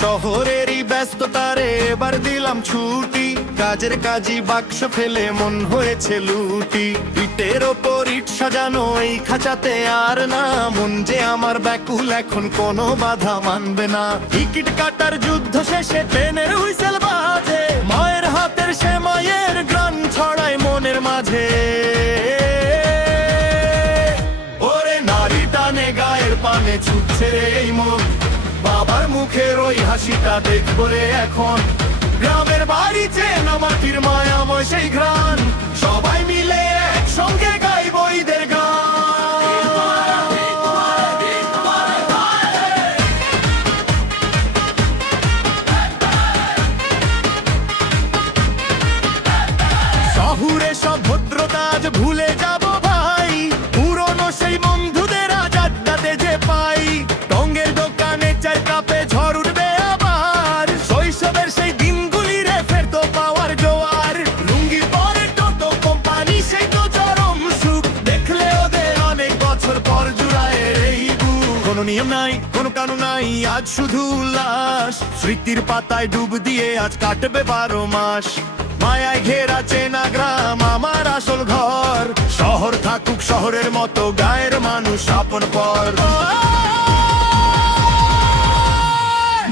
শহরেরই ব্যস্ততারে এবার দিলাম ছুটি, কাজের কাজই বাক্স ফেলে মন হয়েছে লুটি। ইটের ওপর ইট সাজানো এই খাঁচাতে আর না, মন যে আমার ব্যাকুল এখন কোনো বাধা মানবে না। টিকিট কাটার যুদ্ধ শেষে ট্রেনের হুইসেল বাজে, মায়ের হাতের সে মায়ের গান ছড়ায় মনের মাঝে। ওরে নারী টানে গায়ের পানে ছুটছে রে এই মন, বাবার মুখের ওই হাসিটা দেখবো রে এখন। গ্রামের বাড়ি চেনা মাটির মায়াময় সেই ঘ্রাণ, সবাই মিলে একসঙ্গে গাইবো ঈদের গান। শহুরে সব ভদ্রতা আজ ভুলে যাব ভাই, পুরনো সেই বন্ধুদের আজ আড্ডাতে যে পাই। টঙ্গের দোকানে চায়ের কাপে ঝড় উঠবে আবার, শৈশবের সেই দিনগুলি রে ফেরতো পাওয়ার জোয়ার। লুঙ্গি পরে টোটো কোম্পানি সেই তো চরম সুখ, দেখলে ওদের অনেক বছর পর জুড়ায় এই বুক। কোনো নিয়ম নাই, কোনো কানুন নাই, আজ শুধু উল্লাস। স্মৃতির পাতায় ডুব দিয়ে আজ কাটবে 12 মাস। মায়ায় ঘেরা চেনা গ্রাম আমার আসল ঘর, শহর থাকুক শহরের মতো গায়ের মানুষ আপন পর।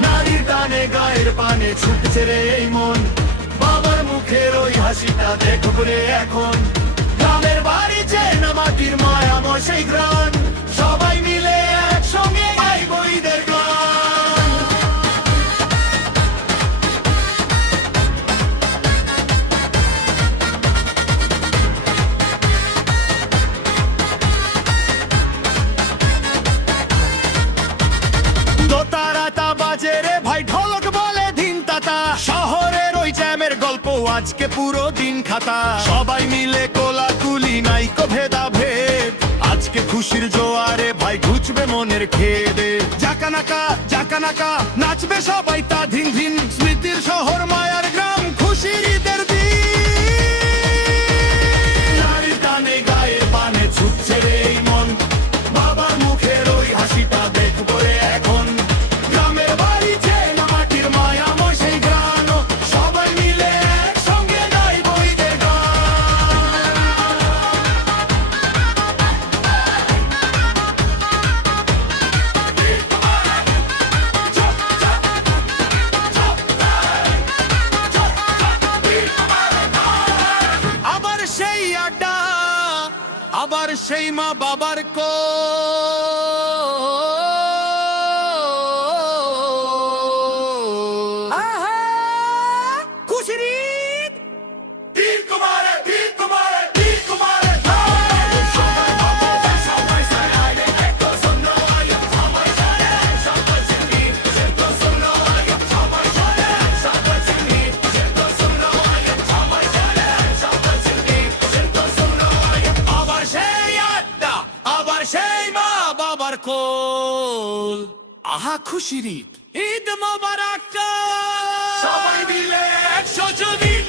নারীর টানে গায়ের পানে ছুটছে রে এই মন, বাবার মুখের ওই হাসিটা দেখবো রে এখন। গ্রামের বাড়ি চেনা মাটির মায়াময় সেই গ্রাম, সবাই মিলে একসঙ্গে গাইবো ঈদের গান। দোতারাটা বাজে রে ভাই ঢোলক বলে দিন তাতা, শহরের ওই জ্যামের গল্প আজকে পুরো দিন খাতা। সবাই মিলে কোলাকুলি নাইকো ভেদা ভেদ, আজকে খুশির জোয়ারে ভাই ঘুচবে মনের খেদে। জাকানাকা জাকানাকা নাচবে সবাই তা ধিন ধিন, স্মৃতির শহর মায়ার গ্রাম খুশির ঈদের দিন। নারীর টানে গায়ের পানে ছুটছে রে এই মন, বাবার মুখের ওই হাসিটা দেখবো রে এখন। গ্রামের বাড়ি চেনা মাটির মায়াময় সেই গান, সবাই মিলে একসঙ্গে গাইবো ঈদের গান। আবার সেই আড্ডা, আবার সেই মা বাবার খুশির ঈদ। ঈদ কুমারে ঈদ কুমারে ঈদ কুমারে আবার সেই আড্ডা, আবার সেই মা বাবার কোল। আহা খুশির ঈদ, ঈদ মোবারক, সবাই মিলে 100 জন ঈদ।